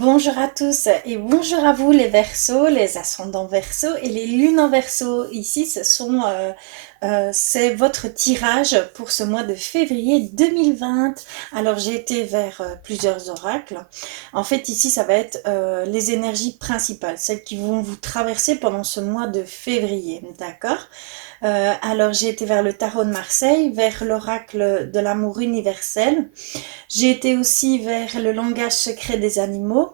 Bonjour à tous et bonjour à vous les Verseaux, les ascendants Verseaux et les lunes en Verseau. Ici, c'est votre tirage pour ce mois de février 2020. Alors j'ai été vers plusieurs oracles. En fait, ici, ça va être les énergies principales, celles qui vont vous traverser pendant ce mois de février, d'accord? Alors j'ai été vers le tarot de Marseille, vers l'oracle de l'amour universel. J'ai été aussi vers le langage secret des animaux,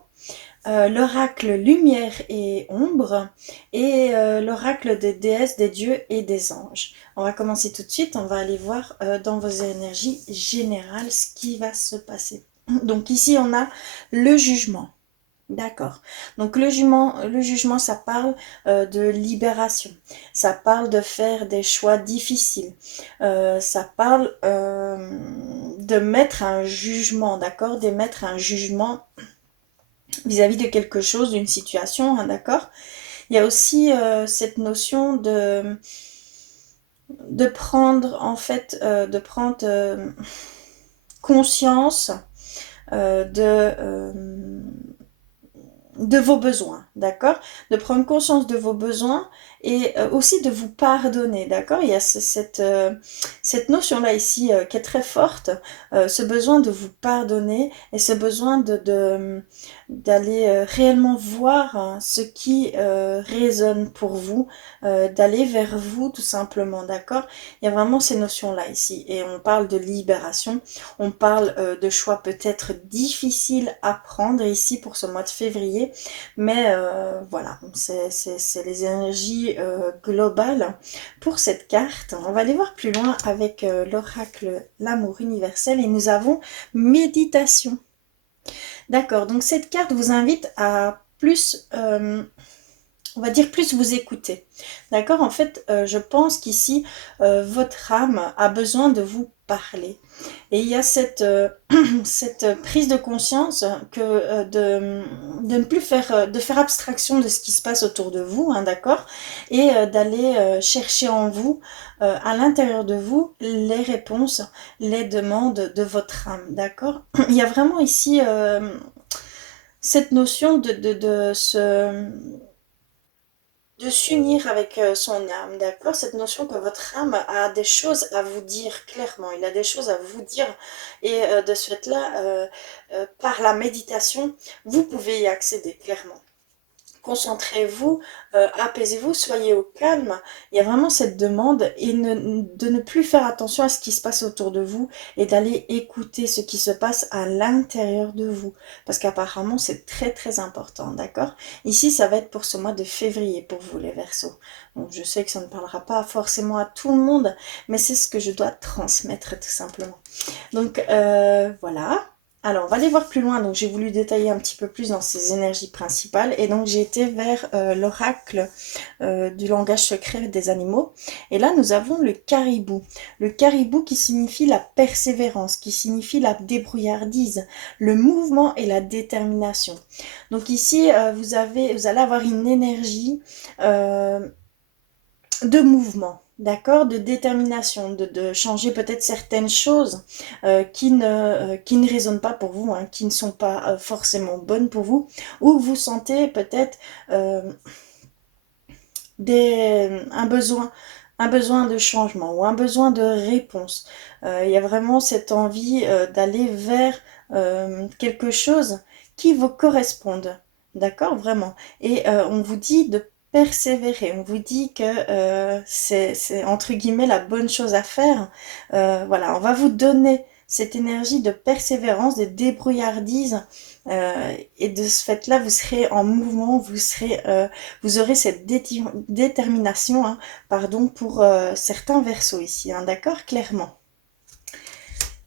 l'oracle lumière et ombre et l'oracle des déesses, des dieux et des anges. On va commencer tout de suite, on va aller voir dans vos énergies générales ce qui va se passer. Donc ici on a le jugement. D'accord. Donc le jugement, ça parle de libération. Ça parle de faire des choix difficiles. Ça parle de mettre un jugement, d'accord? D'émettre un jugement vis-à-vis de quelque chose, d'une situation, hein, d'accord? Il y a aussi cette notion de prendre, en fait, de prendre conscience de vos besoins, d'accord? De prendre conscience de vos besoins et aussi de vous pardonner, d'accord? Il y a cette notion-là ici qui est très forte, ce besoin de vous pardonner et ce besoin d'aller réellement voir hein, ce qui résonne pour vous, d'aller vers vous tout simplement, d'accord? Il y a vraiment ces notions-là ici et on parle de libération, on parle de choix peut-être difficiles à prendre ici pour ce mois de février, mais voilà, c'est les énergies globales pour cette carte. On va aller voir plus loin avec l'oracle L'amour universel et nous avons méditation. D'accord, donc cette carte vous invite à plus on va dire plus vous écouter. D'accord? En fait, je pense qu'ici, votre âme a besoin de vous parler. Et il y a cette prise de conscience que de ne plus faire, de faire abstraction de ce qui se passe autour de vous, hein, d'accord? Et d'aller chercher en vous, à l'intérieur de vous, les réponses, les demandes de votre âme, d'accord? Il y a vraiment ici cette notion de s'unir avec son âme, d'accord? Cette notion que votre âme a des choses à vous dire clairement, il a des choses à vous dire et de ce fait-là, par la méditation, vous pouvez y accéder clairement. Concentrez-vous, apaisez-vous, soyez au calme. Il y a vraiment cette demande et de ne plus faire attention à ce qui se passe autour de vous et d'aller écouter ce qui se passe à l'intérieur de vous. Parce qu'apparemment, c'est très très important, d'accord? Ici, ça va être pour ce mois de février pour vous, les Verseaux. Donc, je sais que ça ne parlera pas forcément à tout le monde, mais c'est ce que je dois transmettre tout simplement. Donc, voilà. Alors, on va aller voir plus loin. Donc, j'ai voulu détailler un petit peu plus dans ces énergies principales. Et donc, j'ai été vers l'oracle du langage secret des animaux. Et là, nous avons le caribou. Le caribou qui signifie la persévérance, qui signifie la débrouillardise, le mouvement et la détermination. Donc ici, vous allez avoir une énergie de mouvement, d'accord, de détermination, de changer peut-être certaines choses qui ne résonnent pas pour vous, hein, qui ne sont pas forcément bonnes pour vous, ou vous sentez peut-être euh, un besoin de changement ou un besoin de réponse. Il y a vraiment cette envie d'aller vers quelque chose qui vous corresponde. D'accord, vraiment. Et on vous dit de persévérer. On vous dit que c'est entre guillemets la bonne chose à faire. Voilà, on va vous donner cette énergie de persévérance, de débrouillardise. Et de ce fait-là, vous serez en mouvement, vous aurez cette détermination, hein, pardon, pour certains versos ici, hein, d'accord, clairement.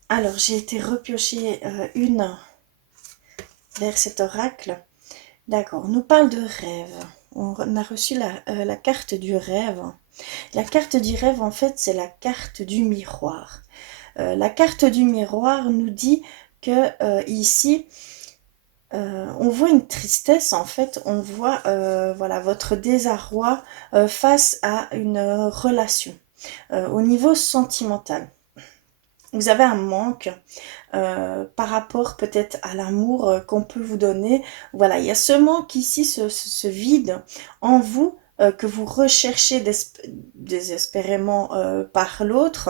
Alors, j'ai été repiocher une vers cet oracle. D'accord, on nous parle de rêve. On a reçu la carte du rêve. La carte du rêve, en fait, c'est la carte du miroir. La carte du miroir nous dit que ici, on voit une tristesse en fait, on voit voilà votre désarroi face à une relation au niveau sentimental. vous avez un manque par rapport peut-être à l'amour qu'on peut vous donner. Voilà, il y a ce manque ici, ce vide en vous que vous recherchez désespérément par l'autre.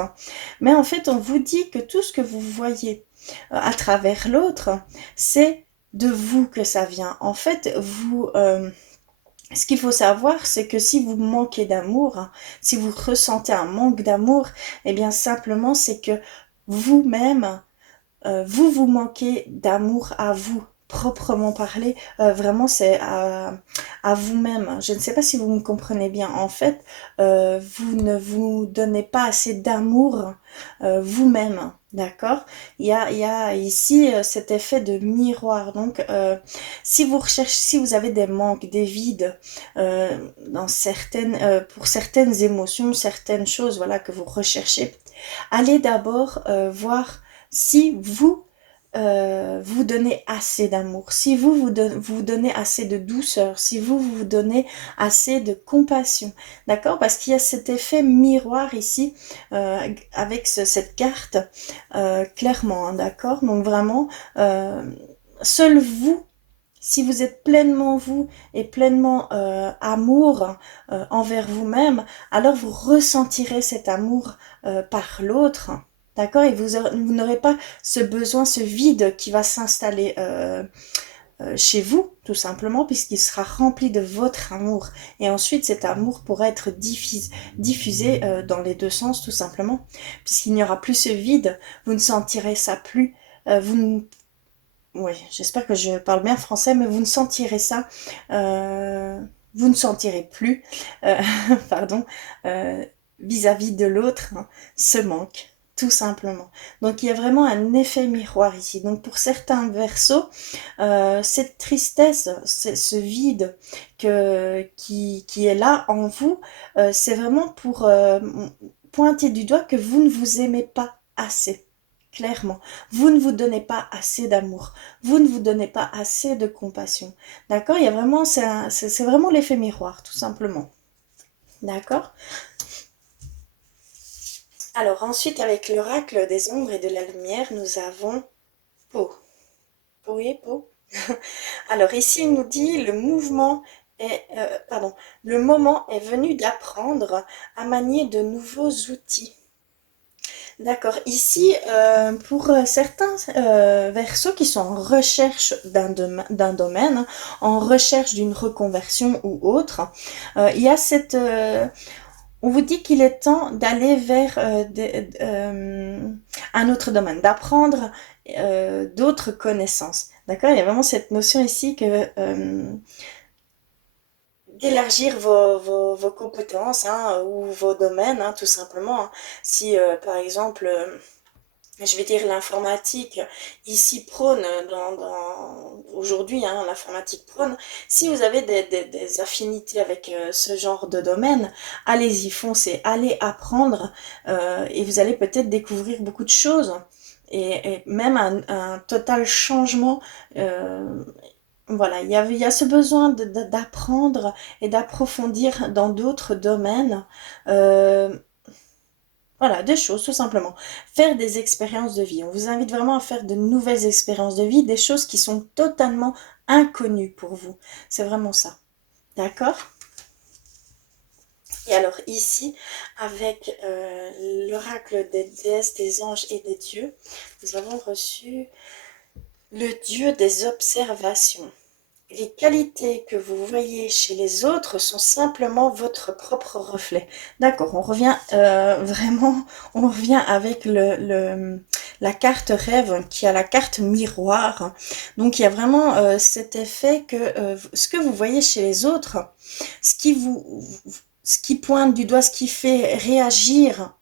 Mais en fait, on vous dit que tout ce que vous voyez à travers l'autre, c'est de vous que ça vient. En fait, ce qu'il faut savoir, c'est que si vous manquez d'amour, hein, si vous ressentez un manque d'amour, eh bien simplement c'est que vous-même, vous vous manquez d'amour à vous, proprement parlé. Vraiment, c'est à vous-même. Je ne sais pas si vous me comprenez bien. En fait, vous ne vous donnez pas assez d'amour vous-même. D'accord? Il y a ici cet effet de miroir. Donc, si vous recherchez, si vous avez des manques, des vides dans pour certaines émotions, certaines choses, voilà, que vous recherchez, allez d'abord voir si vous vous donnez assez d'amour, si vous donnez assez de douceur, si vous donnez assez de compassion, d'accord? Parce qu'il y a cet effet miroir ici avec cette carte, clairement, hein, d'accord? Donc vraiment, seul vous, si vous êtes pleinement vous et pleinement amour envers vous-même, alors vous ressentirez cet amour par l'autre. D'accord? Et vous n'aurez pas ce besoin, ce vide qui va s'installer chez vous, tout simplement, puisqu'il sera rempli de votre amour. Et ensuite, cet amour pourra être diffusé dans les deux sens, tout simplement, puisqu'il n'y aura plus ce vide, vous ne sentirez ça plus, vous ne oui, j'espère que je parle bien français, mais vous ne sentirez ça, vous ne sentirez plus, euh, pardon, euh, vis-à-vis de l'autre, hein, ce manque, tout simplement. Donc il y a vraiment un effet miroir ici. Donc pour certains versos, cette tristesse, ce vide qui est là en vous, c'est vraiment pour pointer du doigt que vous ne vous aimez pas assez. Clairement, vous ne vous donnez pas assez d'amour, vous ne vous donnez pas assez de compassion. D'accord? Il y a vraiment, c'est vraiment l'effet miroir, tout simplement. D'accord? Alors ensuite, avec l'oracle des ombres et de la lumière, nous avons Po. Po et Po. Alors ici, il nous dit le moment est venu d'apprendre à manier de nouveaux outils. D'accord. Ici, pour certains versos qui sont en recherche d'un domaine, hein, en recherche d'une reconversion ou autre, il y a on vous dit qu'il est temps d'aller vers un autre domaine, d'apprendre d'autres connaissances. D'accord? Il y a vraiment cette notion ici que d'élargir vos compétences, hein, ou vos domaines, hein, tout simplement, hein. Si, par exemple, je vais dire l'informatique ici prône aujourd'hui, hein, l'informatique prône. Si vous avez des affinités avec ce genre de domaine, allez-y, foncez, allez apprendre et vous allez peut-être découvrir beaucoup de choses et même un total changement. Voilà, il y a ce besoin d'apprendre et d'approfondir dans d'autres domaines. Euh, voilà, deux choses, tout simplement. Faire des expériences de vie. On vous invite vraiment à faire de nouvelles expériences de vie, des choses qui sont totalement inconnues pour vous. C'est vraiment ça. D'accord? Et alors ici, avec l'oracle des déesses, des anges et des dieux, nous avons reçu le dieu des observations. Les qualités que vous voyez chez les autres sont simplement votre propre reflet. D'accord, on revient vraiment, on revient avec la carte rêve qui a la carte miroir. Donc il y a vraiment cet effet que ce que vous voyez chez les autres, ce qui ce qui pointe du doigt, ce qui fait réagir,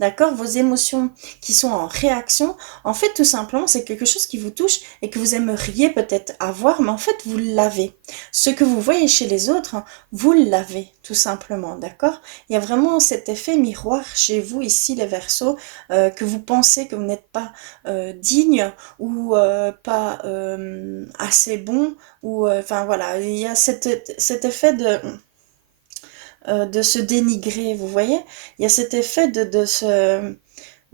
d'accord, vos émotions qui sont en réaction, en fait, tout simplement, c'est quelque chose qui vous touche et que vous aimeriez peut-être avoir, mais en fait, vous l'avez. Ce que vous voyez chez les autres, hein, vous l'avez, tout simplement, d'accord? Il y a vraiment cet effet miroir chez vous, ici, les Verseaux, que vous pensez que vous n'êtes pas digne ou pas assez bon, ou, enfin, voilà, il y a cet effet de se dénigrer, vous voyez? Il y a cet effet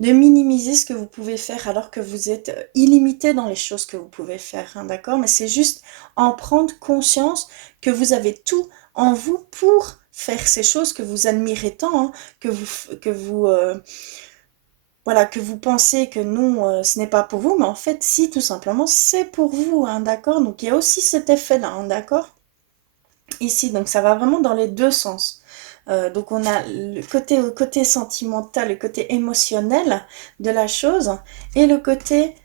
de minimiser ce que vous pouvez faire alors que vous êtes illimité dans les choses que vous pouvez faire, hein, d'accord? Mais c'est juste en prendre conscience que vous avez tout en vous pour faire ces choses que vous admirez tant, hein, voilà, que vous pensez que non, ce n'est pas pour vous, mais en fait, si, tout simplement, c'est pour vous, hein, d'accord? Donc, il y a aussi cet effet-là, hein, d'accord? Ici, donc ça va vraiment dans les deux sens. Donc on a le côté sentimental, le côté émotionnel de la chose, et le côté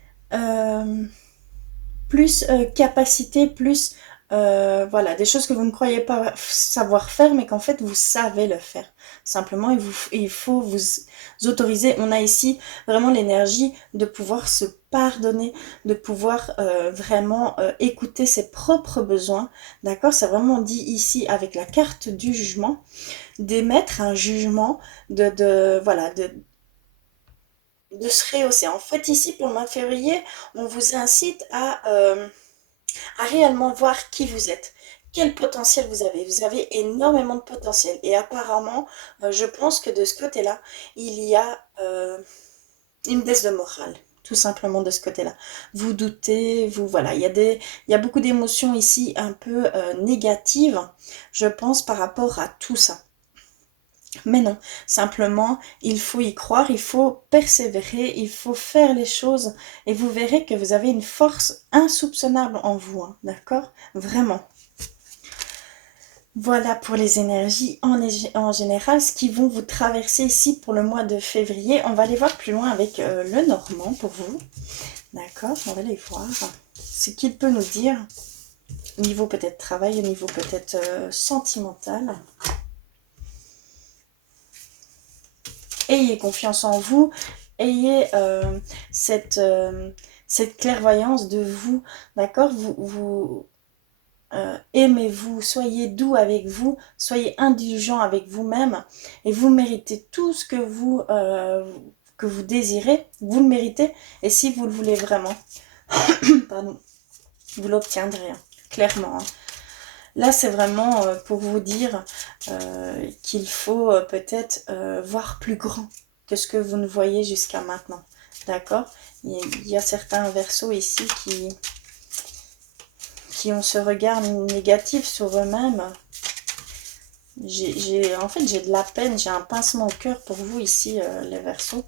plus capacité, plus voilà, des choses que vous ne croyez pas savoir faire, mais qu'en fait vous savez le faire. Simplement, il faut vous autoriser. On a ici vraiment l'énergie de pouvoir se pardonner, de pouvoir vraiment écouter ses propres besoins. D'accord? C'est vraiment dit ici avec la carte du jugement, d'émettre un jugement, voilà, de se rehausser. En fait, ici, pour le mois de février, on vous incite à réellement voir qui vous êtes. Quel potentiel vous avez? Vous avez énormément de potentiel. Et apparemment, je pense que de ce côté-là, il y a une baisse de morale. Tout simplement de ce côté-là. Vous doutez, voilà, il y a beaucoup d'émotions ici un peu négatives, je pense, par rapport à tout ça. Mais non, simplement, il faut y croire, il faut persévérer, il faut faire les choses et vous verrez que vous avez une force insoupçonnable en vous, hein, d'accord? Vraiment. Voilà pour les énergies en général, ce qui vont vous traverser ici pour le mois de février. On va aller voir plus loin avec le Normand pour vous. D'accord? On va aller voir ce qu'il peut nous dire au niveau peut-être travail, au niveau peut-être sentimental. Ayez confiance en vous, ayez cette clairvoyance de vous, d'accord? Aimez-vous, soyez doux avec vous, soyez indulgent avec vous-même et vous méritez tout ce que vous désirez, vous le méritez et si vous le voulez vraiment, pardon, vous l'obtiendrez, hein, clairement, hein. Là, c'est vraiment pour vous dire qu'il faut peut-être voir plus grand que ce que vous ne voyez jusqu'à maintenant. D'accord? Il y a certains versos ici qui ont ce regard négatif sur eux-mêmes. En fait, j'ai de la peine, j'ai un pincement au cœur pour vous ici, les versos.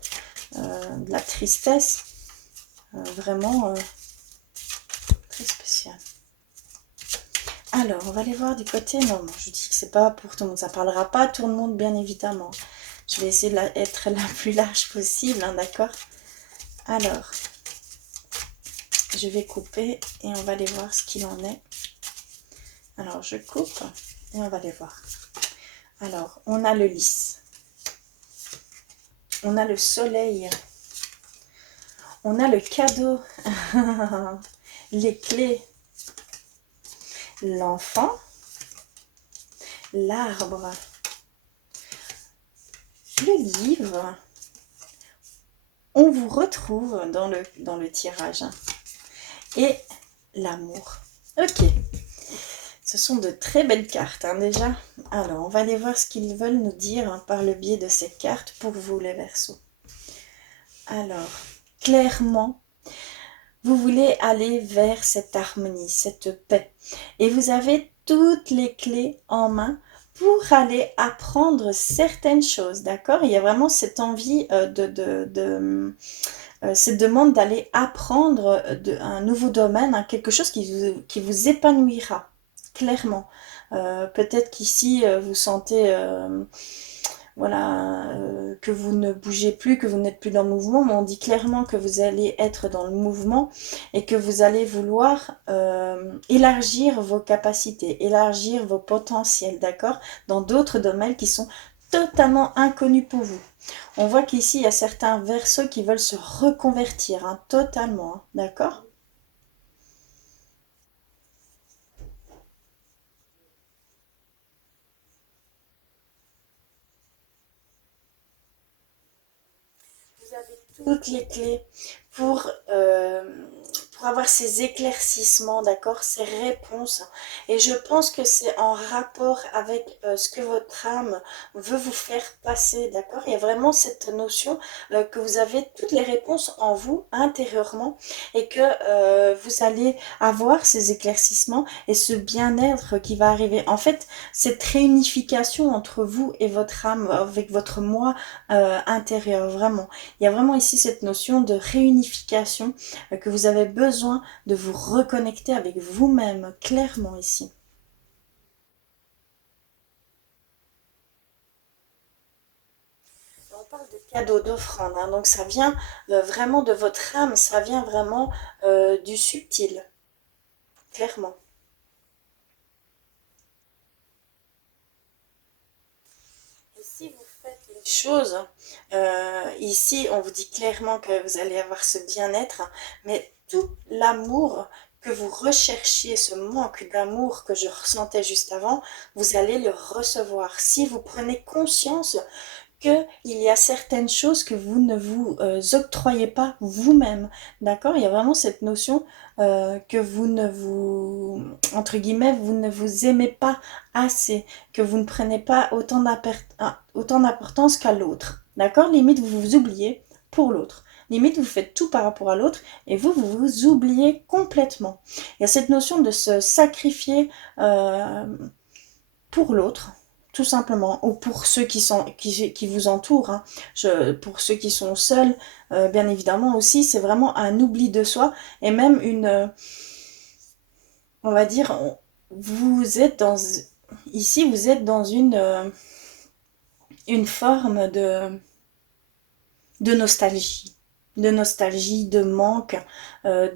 De la tristesse. Vraiment très spécial. Alors, on va aller voir du côté normand. Je dis que c'est pas pour tout le monde. Ça parlera pas à tout le monde, bien évidemment. Je vais essayer d'être la plus large possible, hein, d'accord? Alors, je vais couper et on va aller voir ce qu'il en est. Alors, je coupe et on va aller voir. Alors, on a le lys. On a le soleil. On a le cadeau. Les clés. L'enfant. L'arbre. Le livre. On vous retrouve dans le tirage. Et l'amour. Ok. Ce sont de très belles cartes, hein, déjà. Alors, on va aller voir ce qu'ils veulent nous dire, hein, par le biais de ces cartes pour vous, les Verseaux. Alors, clairement, vous voulez aller vers cette harmonie, cette paix. Et vous avez toutes les clés en main pour aller apprendre certaines choses, d'accord? Il y a vraiment cette envie cette demande d'aller apprendre un nouveau domaine, hein, quelque chose qui vous épanouira, clairement. Peut-être qu'ici, vous sentez voilà, que vous ne bougez plus, que vous n'êtes plus dans le mouvement, mais on dit clairement que vous allez être dans le mouvement et que vous allez vouloir élargir vos capacités, élargir vos potentiels, d'accord? Dans d'autres domaines qui sont totalement inconnus pour vous. On voit qu'ici, il y a certains verseaux qui veulent se reconvertir, hein, totalement, hein, d'accord? Vous avez toutes les clés pour, pour avoir ces éclaircissements, d'accord, ces réponses. Et je pense que c'est en rapport avec ce que votre âme veut vous faire passer, d'accord. Il y a vraiment cette notion que vous avez toutes les réponses en vous, intérieurement, et que vous allez avoir ces éclaircissements et ce bien-être qui va arriver. En fait, cette réunification entre vous et votre âme, avec votre moi intérieur, vraiment. Il y a vraiment ici cette notion de réunification que vous avez besoin de vous reconnecter avec vous-même, clairement ici. On parle de cadeau, d'offrande, hein, donc ça vient vraiment de votre âme, ça vient vraiment du subtil, clairement. Et si vous faites les choses, ici on vous dit clairement que vous allez avoir ce bien-être, mais tout l'amour que vous recherchiez, ce manque d'amour que je ressentais juste avant, vous allez le recevoir. Si vous prenez conscience qu'il y a certaines choses que vous ne vous octroyez pas vous-même. D'accord. Il y a vraiment cette notion que vous ne vous, entre guillemets, vous ne vous aimez pas assez, que vous ne prenez pas autant d'importance qu'à l'autre. D'accord. Limite, vous vous oubliez pour l'autre. Limite, vous faites tout par rapport à l'autre et vous vous oubliez complètement. Il y a cette notion de se sacrifier pour l'autre, tout simplement, ou pour ceux qui vous entourent, hein. Pour ceux qui sont seuls, bien évidemment aussi, c'est vraiment un oubli de soi et même on va dire, vous êtes dans, ici, vous êtes dans une forme de nostalgie. De nostalgie, de manque,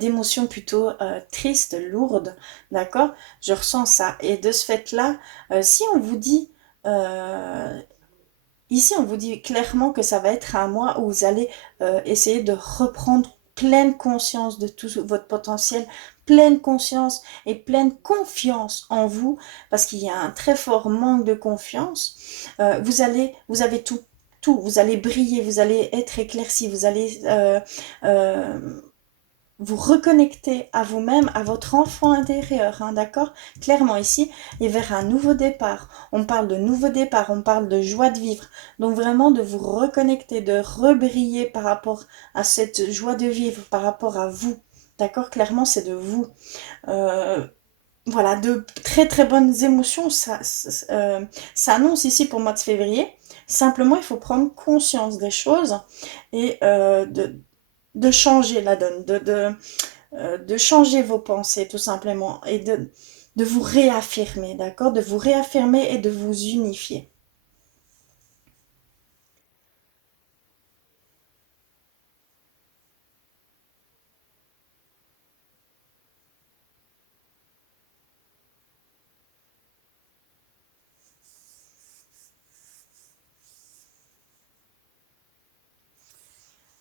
d'émotions plutôt tristes, lourdes, d'accord. Je ressens ça. Et de ce fait-là, si on vous dit euh, ici, on vous dit clairement que ça va être un mois où vous allez essayer de reprendre pleine conscience de tout votre potentiel, pleine conscience et pleine confiance en vous, parce qu'il y a un très fort manque de confiance. Vous avez tout, tout. Vous allez briller, vous allez être éclairci, vous allez vous reconnecter à vous-même, à votre enfant intérieur, hein, d'accord. Clairement ici, et vers un nouveau départ. On parle de nouveau départ, on parle de joie de vivre. Donc vraiment de vous reconnecter, de rebriller par rapport à cette joie de vivre, par rapport à vous. D'accord. Clairement, c'est de vous. Euh, voilà, de très très bonnes émotions, ça annonce ici pour le mois de février. Simplement, il faut prendre conscience des choses et de changer la donne, de changer vos pensées tout simplement et de vous réaffirmer, d'accord. De vous réaffirmer et de vous unifier.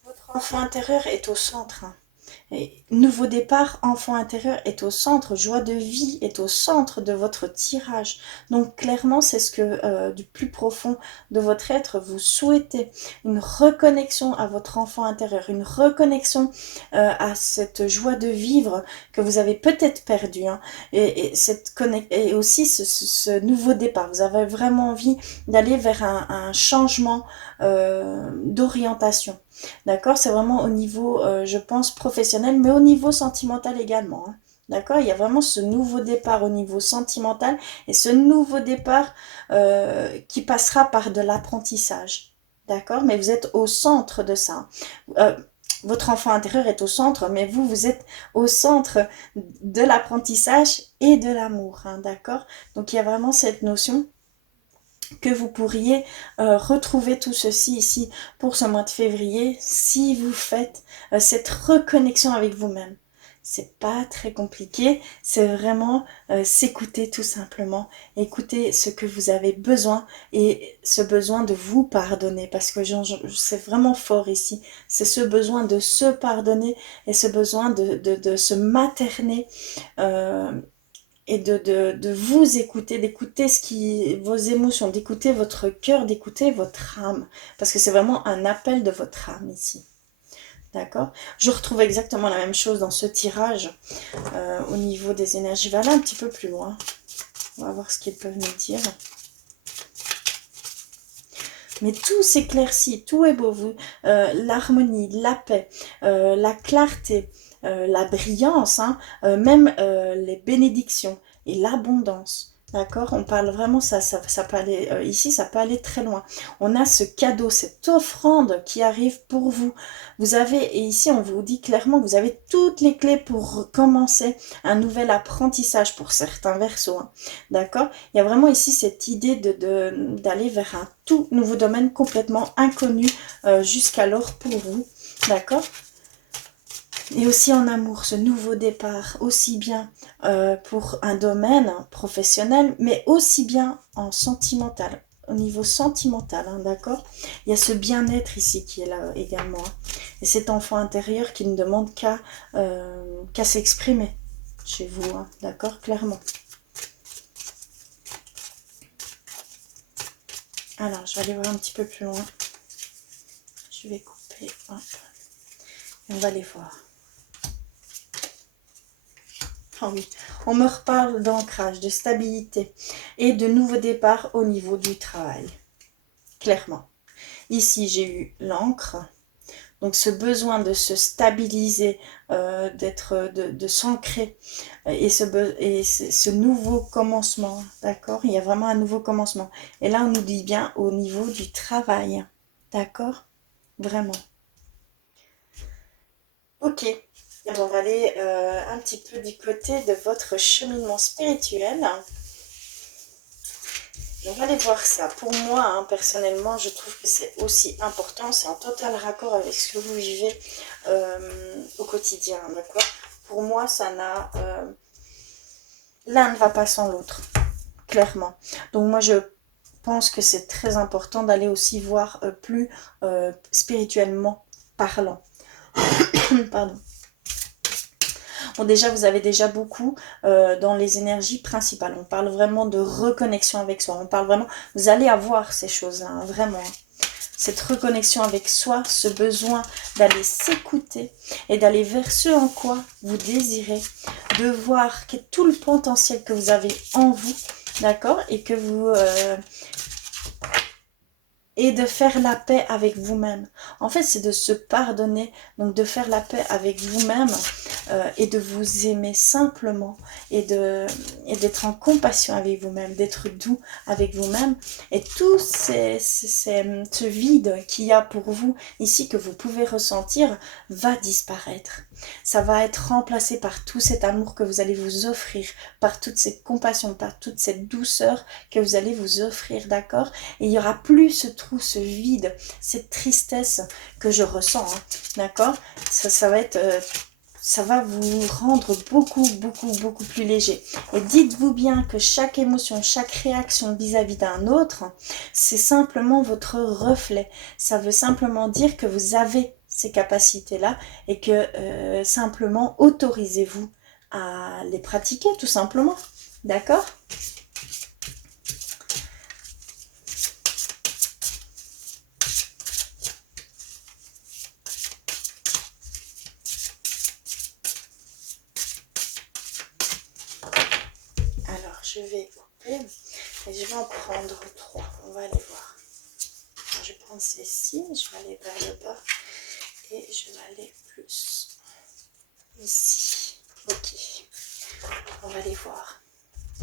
Votre enfant intérieur est au centre, hein. Et nouveau départ, enfant intérieur est au centre, joie de vie est au centre de votre tirage. Donc clairement, c'est ce que du plus profond de votre être vous souhaitez. Une reconnexion à votre enfant intérieur, une reconnexion à cette joie de vivre que vous avez peut-être perdue, hein. Et aussi ce nouveau départ. Vous avez vraiment envie d'aller vers un changement d'orientation. D'accord. C'est vraiment au niveau, je pense, professionnel, mais au niveau sentimental également, hein. D'accord. Il y a vraiment ce nouveau départ au niveau sentimental et ce nouveau départ qui passera par de l'apprentissage. D'accord. Mais vous êtes au centre de ça. Euh, Votre enfant intérieur est au centre, mais vous êtes au centre de l'apprentissage et de l'amour, hein. D'accord. Donc il y a vraiment cette notion que vous pourriez retrouver tout ceci ici pour ce mois de février si vous faites cette reconnexion avec vous-même. C'est pas très compliqué, c'est vraiment s'écouter tout simplement, écouter ce que vous avez besoin et ce besoin de vous pardonner parce que c'est vraiment fort ici. C'est ce besoin de se pardonner et ce besoin de se materner euh, et de vous écouter, d'écouter vos émotions, d'écouter votre cœur, d'écouter votre âme. Parce que c'est vraiment un appel de votre âme ici. D'accord? Je retrouve exactement la même chose dans ce tirage au niveau des énergies. Je vais aller un petit peu plus loin. On va voir ce qu'ils peuvent nous dire. Mais tout s'éclaircit, tout est beau. L'harmonie, la paix, la clarté, la brillance, hein, même les bénédictions et l'abondance. D'accord? On parle vraiment, ça peut aller, ici, ça peut aller très loin. On a ce cadeau, cette offrande qui arrive pour vous. Vous avez, et ici, on vous dit clairement que vous avez toutes les clés pour commencer un nouvel apprentissage pour certains versos. Hein. D'accord? Il y a vraiment ici cette idée d'aller vers un tout nouveau domaine complètement inconnu jusqu'alors pour vous. D'accord? Et aussi en amour, ce nouveau départ, aussi bien pour un domaine professionnel, mais aussi bien en sentimental, au niveau sentimental, hein, d'accord? Il y a ce bien-être ici qui est là également. Hein, et cet enfant intérieur qui ne demande qu'à s'exprimer chez vous, hein, d'accord? Clairement. Alors, je vais aller voir un petit peu plus loin. Je vais couper, hop, et on va les voir. Ah oui, on me reparle d'ancrage, de stabilité et de nouveaux départs au niveau du travail. Clairement. Ici, j'ai eu l'encre. Donc, ce besoin de se stabiliser, de s'ancrer et ce nouveau commencement, d'accord? Il y a vraiment un nouveau commencement. Et là, on nous dit bien au niveau du travail, d'accord? Vraiment. Ok. Et on va aller un petit peu du côté de votre cheminement spirituel. On va aller voir ça. Pour moi, hein, personnellement, je trouve que c'est aussi important. C'est en total raccord avec ce que vous vivez au quotidien, d'accord? Pour moi, ça n'a... l'un ne va pas sans l'autre, clairement. Donc moi, je pense que c'est très important d'aller aussi voir plus spirituellement parlant. Pardon. Bon, déjà, vous avez déjà beaucoup dans les énergies principales. On parle vraiment de reconnexion avec soi. On parle vraiment... Vous allez avoir ces choses-là, hein, vraiment. Cette reconnexion avec soi, ce besoin d'aller s'écouter et d'aller vers ce en quoi vous désirez, de voir tout le potentiel que vous avez en vous, d'accord, et que vous... et de faire la paix avec vous-même. En fait, c'est de se pardonner, donc de faire la paix avec vous-même et de vous aimer simplement et d'être en compassion avec vous-même, d'être doux avec vous-même. Et tout ce vide qu'il y a pour vous ici, que vous pouvez ressentir, va disparaître. Ça va être remplacé par tout cet amour que vous allez vous offrir, par toute cette compassion, par toute cette douceur que vous allez vous offrir, d'accord? Et il n'y aura plus ce trou, ce vide, cette tristesse que je ressens, hein, d'accord? Ça va être... ça va vous rendre beaucoup plus léger. Et dites-vous bien que chaque émotion, chaque réaction vis-à-vis d'un autre, c'est simplement votre reflet. Ça veut simplement dire que vous avez ces capacités-là et que simplement autorisez-vous à les pratiquer, tout simplement. D'accord ? Alors, je vais couper et je vais en prendre 3. On va aller voir. Alors, je vais prendre celle-ci, je vais aller vers le bas et je vais aller plus ici. Ok, on va aller voir.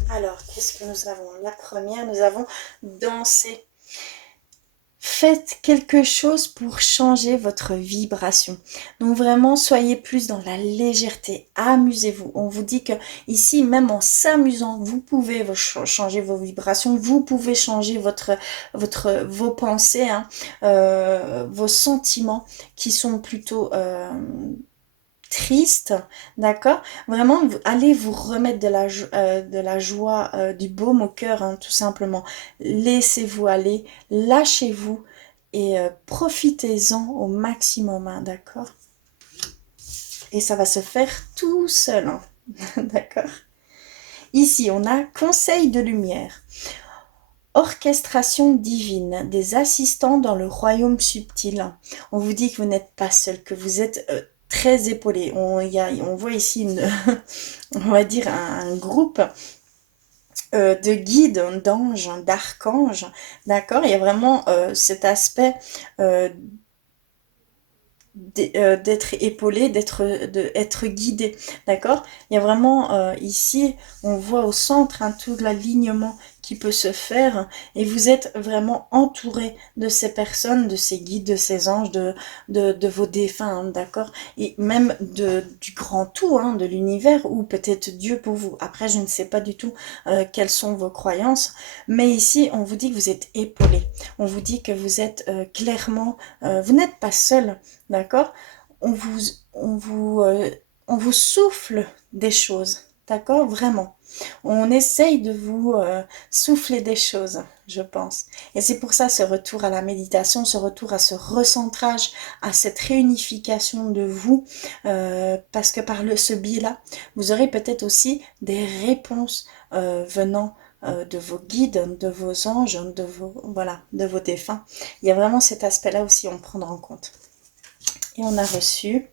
Alors, qu'est-ce que nous avons? La première, nous avons dansé. Faites quelque chose pour changer votre vibration. Donc vraiment, soyez plus dans la légèreté. Amusez-vous. On vous dit que ici, même en s'amusant, vous pouvez changer vos vibrations. Vous pouvez changer vos pensées, hein, vos sentiments qui sont plutôt triste, d'accord? Vraiment, allez vous remettre de la joie, du baume au cœur, hein, tout simplement. Laissez-vous aller, lâchez-vous et profitez-en au maximum, hein, d'accord? Et ça va se faire tout seul, hein, d'accord? Ici, on a conseil de lumière. Orchestration divine, des assistants dans le royaume subtil. On vous dit que vous n'êtes pas seul, que vous êtes très épaulé. On voit ici on va dire un groupe de guides, d'anges, d'archanges, d'accord. Il y a vraiment cet aspect euh, d'être épaulé, être guidé, d'accord. Il y a vraiment ici, on voit au centre tout l'alignement qui peut se faire et vous êtes vraiment entouré de ces personnes, de ces guides, de ces anges, de vos défunts, hein, d'accord, et même du grand tout, hein, de l'univers ou peut-être Dieu pour vous. Après, je ne sais pas du tout quelles sont vos croyances, mais ici, on vous dit que vous êtes épaulé, on vous dit que vous êtes clairement, vous n'êtes pas seul. D'accord. On vous, on vous, on vous souffle des choses. D'accord. Vraiment. On essaye de vous souffler des choses, je pense. Et c'est pour ça ce retour à la méditation, ce retour à ce recentrage, à cette réunification de vous, parce que par ce biais-là, vous aurez peut-être aussi des réponses venant de vos guides, de vos anges, voilà, de vos défunts. Il y a vraiment cet aspect-là aussi à prendre en compte. Et on a reçu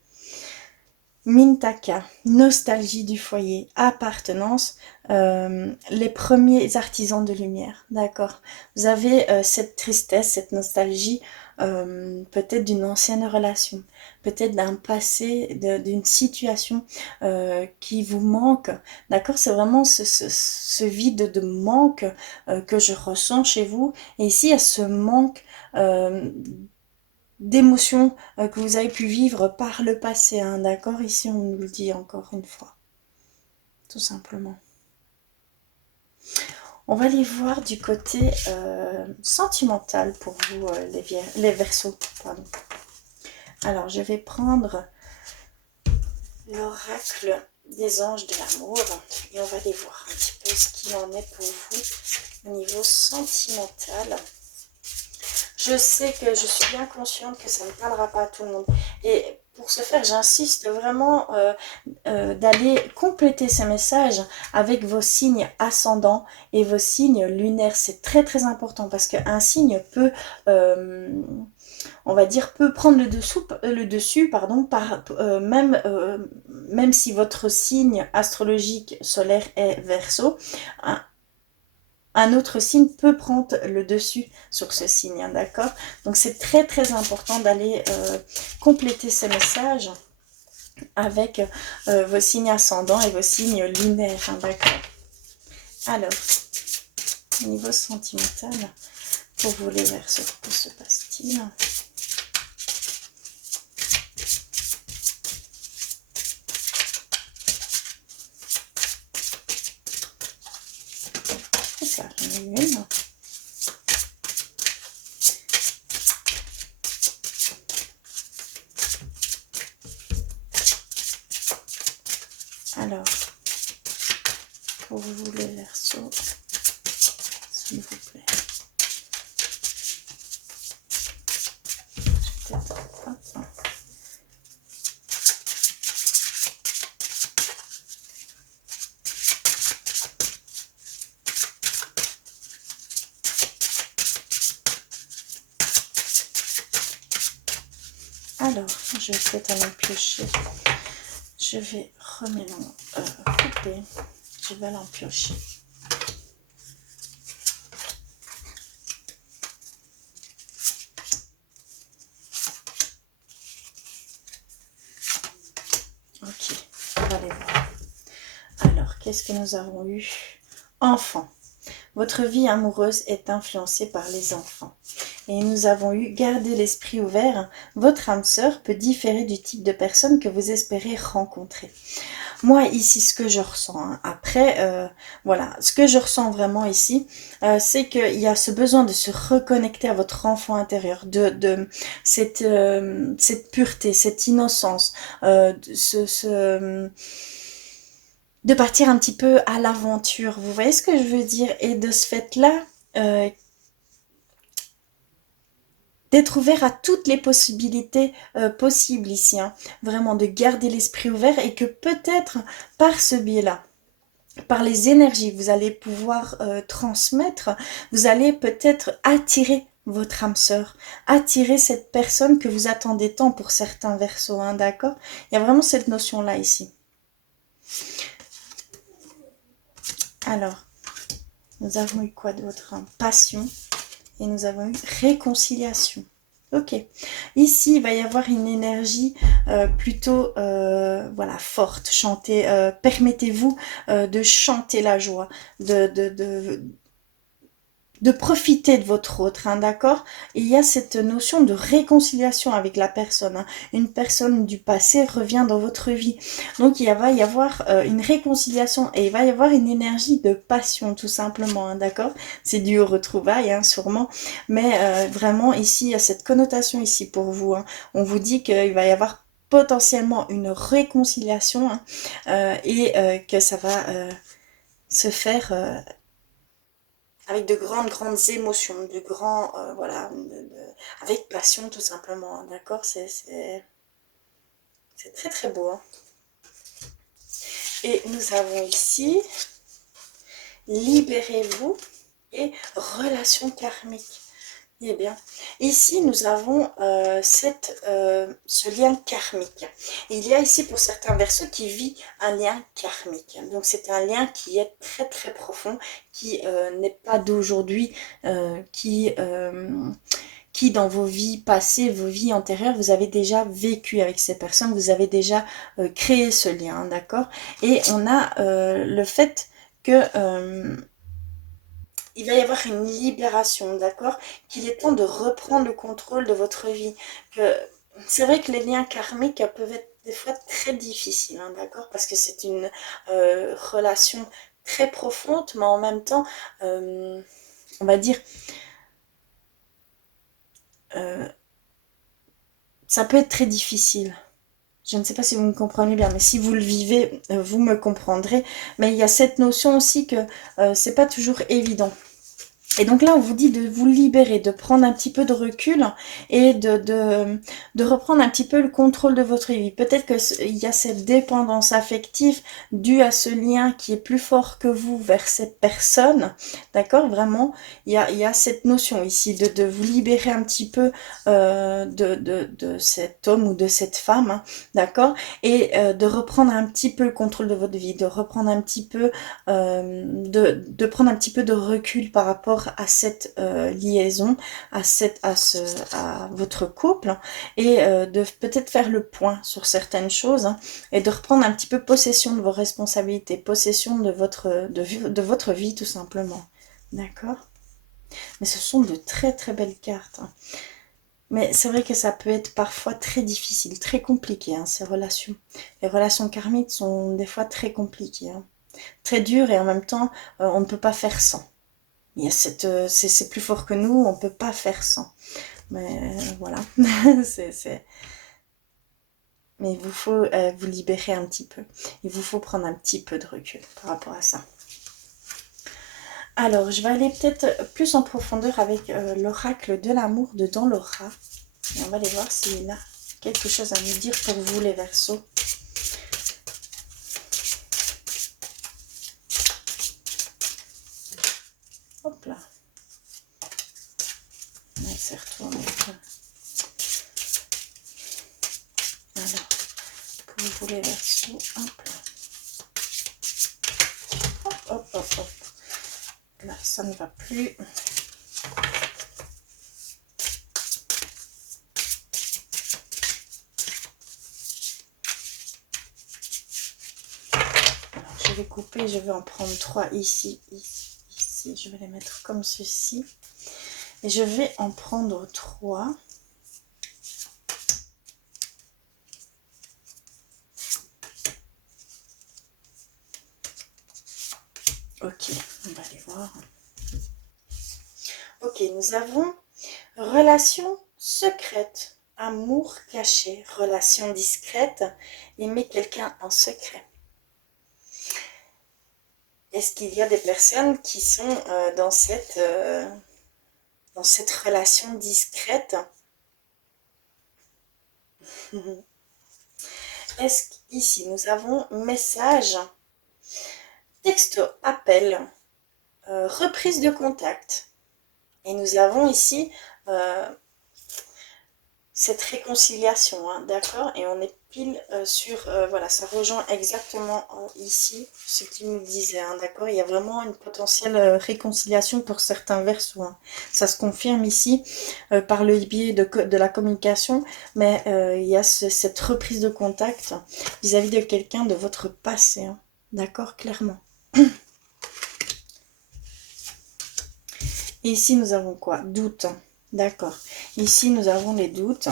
Mintaka, nostalgie du foyer, appartenance, les premiers artisans de lumière, d'accord. Vous avez cette tristesse, cette nostalgie, peut-être d'une ancienne relation, peut-être d'un passé, d'une situation qui vous manque, d'accord. C'est vraiment ce vide de manque que je ressens chez vous. Et ici, il y a ce manque d'émotions que vous avez pu vivre par le passé, hein, d'accord. Ici, on nous le dit encore une fois, tout simplement. On va aller voir du côté sentimental pour vous, les Verseaux. Pardon. Alors, je vais prendre l'oracle des anges de l'amour et on va aller voir un petit peu ce qu'il en est pour vous au niveau sentimental. Je sais que je suis bien consciente que ça ne parlera pas à tout le monde. Et pour ce faire, j'insiste vraiment d'aller compléter ces messages avec vos signes ascendants et vos signes lunaires. C'est très très important parce qu'un signe peut, on va dire, peut prendre le dessus même si votre signe astrologique solaire est Verseau. Un autre signe peut prendre le dessus sur ce signe, hein, d'accord. Donc c'est très très important d'aller compléter ces messages avec vos signes ascendants et vos signes lunaires, hein, d'accord. Alors, au niveau sentimental, pour vous les Verseaux, que se passe-t-il? C'est ça, j'en ai une. Alors, pour vous les Verseaux, s'il vous plaît. Alors, je vais peut-être aller piocher. Je vais couper. Je vais aller en piocher. Ok, on va aller voir. Alors, qu'est-ce que nous avons eu? Enfants. Votre vie amoureuse est influencée par les enfants. Et nous avons eu garder l'esprit ouvert. Votre âme sœur peut différer du type de personne que vous espérez rencontrer. Moi, ici, ce que je ressens, hein, après, voilà, ce que je ressens vraiment ici, c'est qu'il y a ce besoin de se reconnecter à votre enfant intérieur, de cette pureté, cette innocence, de partir un petit peu à l'aventure. Vous voyez ce que je veux dire? Et de ce fait-là, d'être ouvert à toutes les possibilités possibles ici, hein. Vraiment de garder l'esprit ouvert et que peut-être par ce biais-là, par les énergies que vous allez pouvoir transmettre, vous allez peut-être attirer votre âme sœur, attirer cette personne que vous attendez tant pour certains versos, hein, d'accord? Il y a vraiment cette notion-là ici. Alors, nous avons eu quoi d'autre? Passion, et nous avons eu réconciliation. Ok. Ici, il va y avoir une énergie plutôt voilà, forte. Chantez, permettez-vous de chanter la joie, de profiter de votre autre, hein, d'accord? Et il y a cette notion de réconciliation avec la personne, hein. Une personne du passé revient dans votre vie. Donc il va y avoir une réconciliation et il va y avoir une énergie de passion tout simplement, hein, d'accord? C'est dû aux retrouvailles, hein, sûrement. Mais vraiment ici, il y a cette connotation ici pour vous, hein. On vous dit qu'il va y avoir potentiellement une réconciliation, hein, et que ça va se faire avec de grandes émotions, de grands, voilà, avec passion tout simplement, hein, d'accord? C'est très très beau, hein. Et nous avons ici, libérez-vous et relation karmique. Eh bien, ici nous avons ce lien karmique. Il y a ici pour certains verseaux qui vit un lien karmique. Donc c'est un lien qui est très très profond, qui n'est pas d'aujourd'hui, qui dans vos vies passées, vos vies antérieures, vous avez déjà vécu avec ces personnes, vous avez déjà créé ce lien, d'accord? Et on a le fait que il va y avoir une libération, d'accord? Qu'il est temps de reprendre le contrôle de votre vie. Que c'est vrai que les liens karmiques peuvent être des fois très difficiles, hein, d'accord? Parce que c'est une relation très profonde, mais en même temps, on va dire, euh, ça peut être très difficile. Je ne sais pas si vous me comprenez bien, mais si vous le vivez, vous me comprendrez. Mais il y a cette notion aussi que c'est pas toujours évident. Et donc là, on vous dit de vous libérer, de prendre un petit peu de recul et de reprendre un petit peu le contrôle de votre vie. Peut-être qu'il y a cette dépendance affective due à ce lien qui est plus fort que vous vers cette personne. D'accord? Vraiment, il y a cette notion ici de vous libérer un petit peu de cet homme ou de cette femme. Hein, d'accord? Et de reprendre un petit peu le contrôle de votre vie, de reprendre un petit peu de prendre un petit peu de recul par rapport à cette liaison, à votre couple, et de peut-être faire le point sur certaines choses, hein, et de reprendre un petit peu possession de vos responsabilités, possession de votre vie tout simplement. D'accord? Mais ce sont de très très belles cartes, hein. Mais c'est vrai que ça peut être parfois très difficile, très compliqué, hein, ces relations. Les relations karmiques sont des fois très compliquées, hein, très dur et en même temps on ne peut pas faire sans. Il y a c'est plus fort que nous, on ne peut pas faire sans. Mais voilà, mais il vous faut vous libérer un petit peu. Il vous faut prendre un petit peu de recul par rapport à ça. Alors, je vais aller peut-être plus en profondeur avec l'oracle de l'amour de Dans l'aura. Et on va aller voir s'il a quelque chose à nous dire pour vous les Verseaux. Hop là. On s'est retourné. Alors, pour vous les Verseaux, hop là. Hop, hop, hop. Là, ça ne va plus. Alors, je vais couper, je vais en prendre 3 ici, ici, ici. Je vais les mettre comme ceci. Et je vais en prendre 3. Ok, on va aller voir. Ok, nous avons relation secrète, amour caché, relation discrète, aimer quelqu'un en secret. Est-ce qu'il y a des personnes qui sont dans cette relation discrète? Est-ce qu'ici nous avons message texto, appel, reprise de contact. Et nous avons ici cette réconciliation, hein, d'accord? Et on est pile sur, voilà, ça rejoint exactement ici ce qu'il nous disait, hein, d'accord? Il y a vraiment une potentielle réconciliation pour certains versos, hein. Ça se confirme ici par le biais de la communication, mais il y a cette reprise de contact vis-à-vis de quelqu'un de votre passé, hein, d'accord? Clairement. Et ici, nous avons quoi? Doute. D'accord. Ici, nous avons les doutes.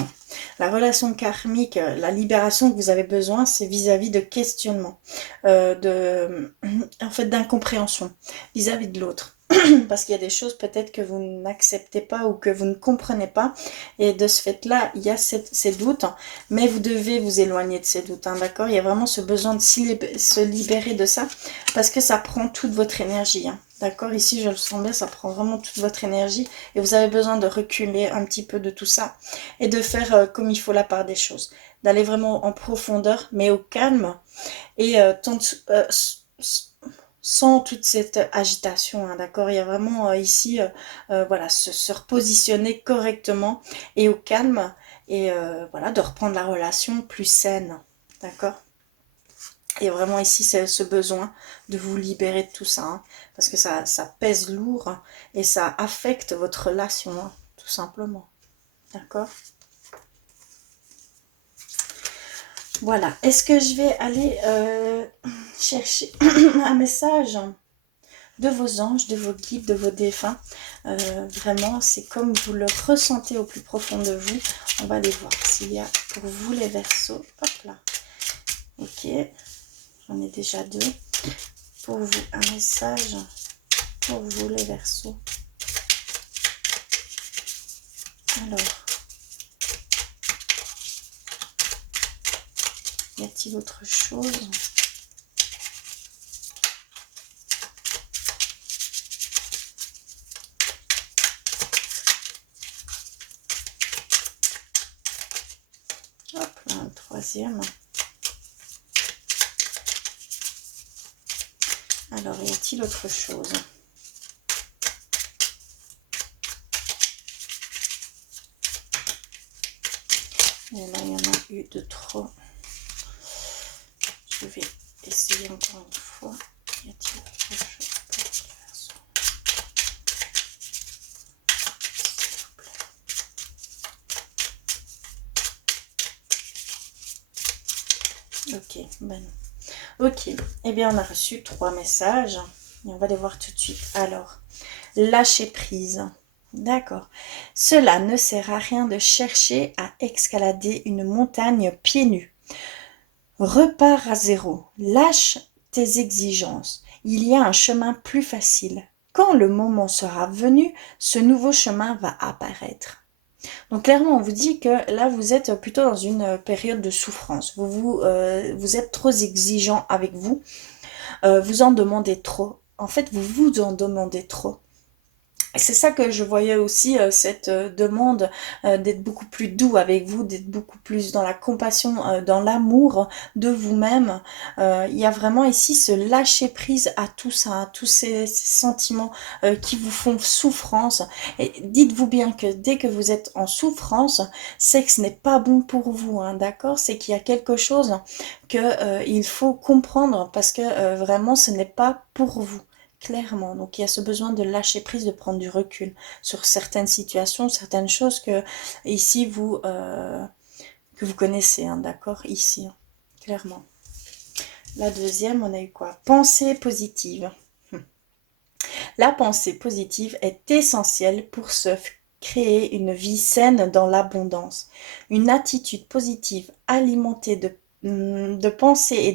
La relation karmique, la libération que vous avez besoin, c'est vis-à-vis de questionnement, en fait, d'incompréhension vis-à-vis de l'autre. Parce qu'il y a des choses peut-être que vous n'acceptez pas ou que vous ne comprenez pas. Et de ce fait-là, il y a ces doutes, mais vous devez vous éloigner de ces doutes, hein, d'accord? Il y a vraiment ce besoin de se libérer de ça, parce que ça prend toute votre énergie, hein. D'accord, ici je le sens bien, ça prend vraiment toute votre énergie et vous avez besoin de reculer un petit peu de tout ça et de faire comme il faut la part des choses, d'aller vraiment en profondeur mais au calme et sans toute cette agitation, hein, d'accord. Il y a vraiment ici, voilà, se repositionner correctement et au calme et voilà, de reprendre la relation plus saine, d'accord. Et vraiment ici, c'est ce besoin de vous libérer de tout ça, hein, parce que ça pèse lourd et ça affecte votre relation, hein, tout simplement. D'accord? Voilà. Est-ce que je vais aller chercher un message de vos anges, de vos guides, de vos défunts? Vraiment, c'est comme vous le ressentez au plus profond de vous. On va aller voir s'il y a pour vous les Verseaux. Hop là. Ok. J'en ai déjà deux. Pour vous, un message pour vous les Verseaux. Alors, y a-t-il autre chose? Hop là, un troisième. Alors, y a-t-il autre chose? Et là, il y en a eu de trop. Je vais essayer encore une fois. Y a-t-il autre chose pour les Verseaux? S'il vous plaît. Ok, ben. Ok, eh bien on a reçu 3 messages. Et on va les voir tout de suite. Alors, lâcher prise. D'accord. Cela ne sert à rien de chercher à escalader une montagne pieds nus. Repars à zéro. Lâche tes exigences. Il y a un chemin plus facile. Quand le moment sera venu, ce nouveau chemin va apparaître. Donc clairement, on vous dit que là, vous êtes plutôt dans une période de souffrance. Vous êtes trop exigeant avec vous. Vous en demandez trop. En fait, vous vous en demandez trop. C'est ça que je voyais aussi, cette demande d'être beaucoup plus doux avec vous, d'être beaucoup plus dans la compassion, dans l'amour de vous-même. Il y a vraiment ici ce lâcher prise à tout ça, à tous ces sentiments qui vous font souffrance. Et dites-vous bien que dès que vous êtes en souffrance, c'est que ce n'est pas bon pour vous, hein, d'accord? C'est qu'il y a quelque chose que il faut comprendre parce que vraiment ce n'est pas pour vous. Clairement, donc il y a ce besoin de lâcher prise, de prendre du recul sur certaines situations, certaines choses que ici que vous connaissez, hein, d'accord, ici, hein, clairement. La deuxième, on a eu quoi? Pensée positive. La pensée positive est essentielle pour se créer une vie saine dans l'abondance. Une attitude positive alimentée de pensées et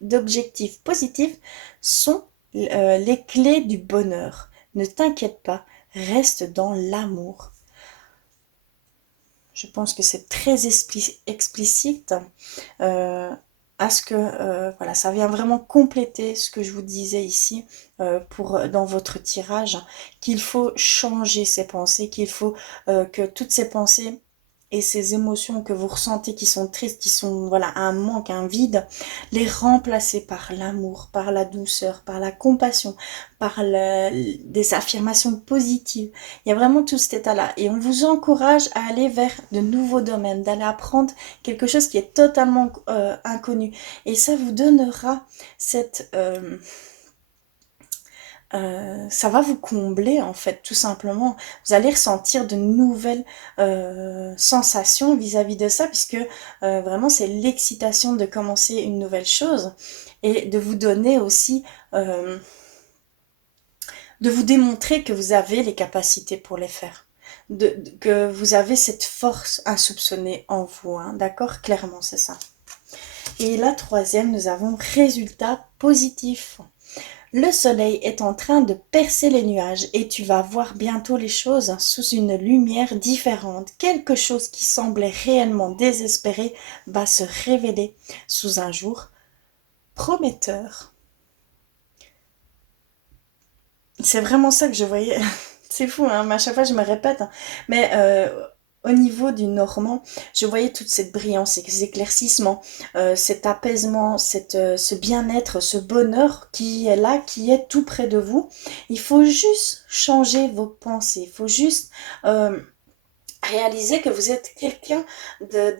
d'objectifs positifs sont les clés du bonheur. Ne t'inquiète pas, reste dans l'amour. Je pense que c'est très explicite à ce que voilà, ça vient vraiment compléter ce que je vous disais ici dans votre tirage, qu'il faut changer ses pensées, qu'il faut que toutes ces pensées et ces émotions que vous ressentez qui sont tristes, qui sont voilà un manque, un vide, les remplacer par l'amour, par la douceur, par la compassion, par des affirmations positives. Il y a vraiment tout cet état-là. Et on vous encourage à aller vers de nouveaux domaines, d'aller apprendre quelque chose qui est totalement inconnu. Et ça vous donnera cette... ça va vous combler en fait, tout simplement. Vous allez ressentir de nouvelles sensations vis-à-vis de ça, puisque vraiment c'est l'excitation de commencer une nouvelle chose et de vous donner aussi, de vous démontrer que vous avez les capacités pour les faire. Que vous avez cette force insoupçonnée en vous, hein, d'accord? Clairement, c'est ça. Et la troisième, nous avons résultat positif. Le soleil est en train de percer les nuages et tu vas voir bientôt les choses sous une lumière différente. Quelque chose qui semblait réellement désespéré va se révéler sous un jour prometteur. C'est vraiment ça que je voyais. C'est fou, hein, mais à chaque fois je me répète, hein. Mais au niveau du Normand, je voyais toute cette brillance, ces éclaircissements, cet apaisement, ce bien-être, ce bonheur qui est là, qui est tout près de vous. Il faut juste changer vos pensées, il faut juste réaliser que vous êtes quelqu'un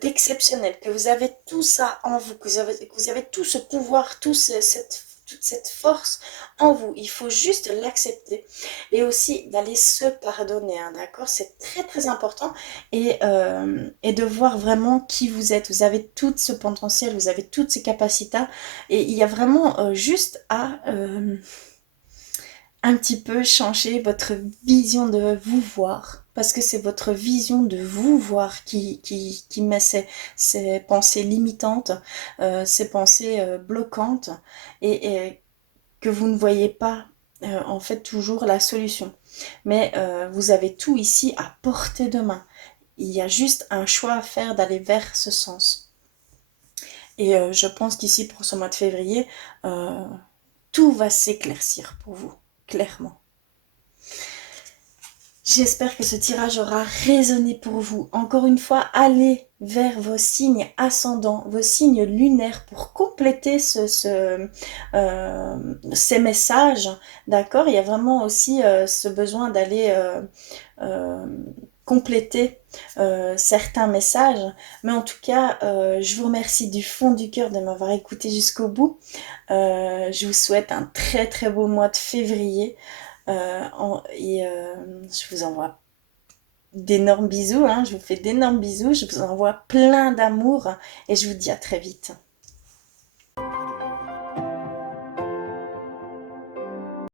d'exceptionnel, que vous avez tout ça en vous, que vous avez tout ce pouvoir, toute cette force en vous. Il faut juste l'accepter et aussi d'aller se pardonner, hein, d'accord? C'est très très important et de voir vraiment qui vous êtes. Vous avez tout ce potentiel, vous avez toutes ces capacités et il y a vraiment juste à un petit peu changer votre vision de vous voir. Parce que c'est votre vision de vous voir qui met ces pensées limitantes, ces pensées bloquantes et que vous ne voyez pas en fait toujours la solution. Mais vous avez tout ici à portée de main. Il y a juste un choix à faire d'aller vers ce sens. Et je pense qu'ici pour ce mois de février, euh, tout va s'éclaircir pour vous, clairement. J'espère que ce tirage aura résonné pour vous. Encore une fois, allez vers vos signes ascendants, vos signes lunaires pour compléter ces messages. D'accord? Il y a vraiment aussi ce besoin d'aller euh, compléter certains messages. Mais en tout cas, je vous remercie du fond du cœur de m'avoir écouté jusqu'au bout. Je vous souhaite un très très beau mois de février. Je vous envoie d'énormes bisous, hein, je vous fais d'énormes bisous, je vous envoie plein d'amour et je vous dis à très vite.